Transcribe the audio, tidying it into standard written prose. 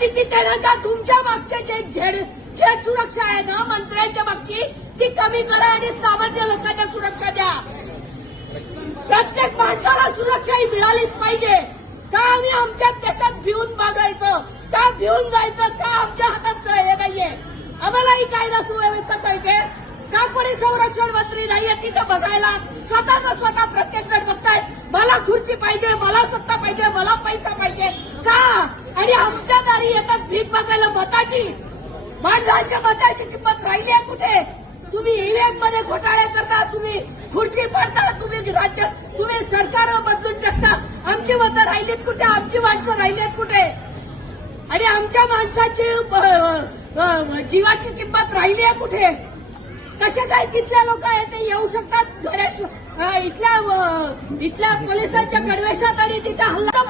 आदित्य तेलंगा तुमच्या मागचे जे झेड सुरक्षा आहे ना मंत्र्यांच्या मागची ती कमी करा आणि सामान्य लोकांना सुरक्षा द्या. प्रत्येक माणसाला सुरक्षा ही मिळालीच पाहिजे. का आम्ही आमच्या देशात भिवून बागायचं, का भिवून जायचं, का आमच्या हातात हे नाहीये. आम्हालाही कायदा सुव्यवस्था कळते. का कोणी संरक्षण मंत्री नाहीये तिथं बघायला. स्वतः प्रत्येक जण बघतायत मला खुर्ची पाहिजे, मला सत्ता पाहिजे, मला पैसा पाहिजे. का आणि आमच्या दारी येतात भीक बघायला मताची. माणसाच्या मताची किंमत राहिली आहे कुठे. तुम्ही ईव्हीएम मध्ये घोटाळे करता, तुम्ही खुर्ची पडता, तुम्ही सरकार बदलून टाकता. आमची मतं राहिलीत कुठे, आमची माणसं राहिलीत कुठे आणि आमच्या माणसाची जीवाची किंमत राहिली आहे कुठे. कशा काय तिथल्या लोक आहेत ते येऊ शकतात इथल्या पोलिसांच्या गणवेशात आणि तिथे हल्ला